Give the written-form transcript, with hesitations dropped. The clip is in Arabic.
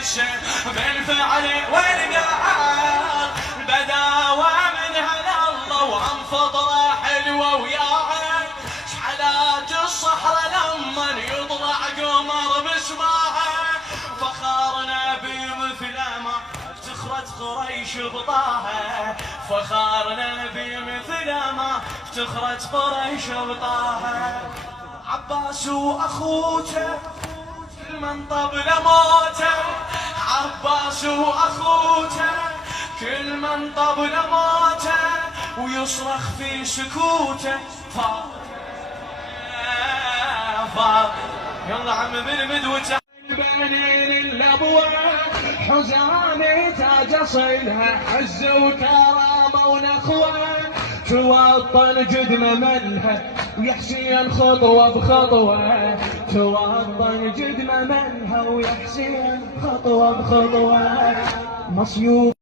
الشيخ بالفعل والقعر البداوة من هلا الله وانفضرة حلوة وياها شحلات الصحراء لما يطلع قمر بسماها فخارنا بمثل ما افتخرت قريش بطاها فخارنا بمثل ما افتخرت قريش بطاها عباس واخوته كل من طبل موته عباس واخوته كل من طبل موته ويصرخ في سكوته يلا عم بالمد بنين الابواب حزامي تاج اصلها حز وكرامه ونخوه توطن جدمه منها ويحسين خطوه بخطوه توطن جدمه منها ويحسين خطوه بخطوه مصيوب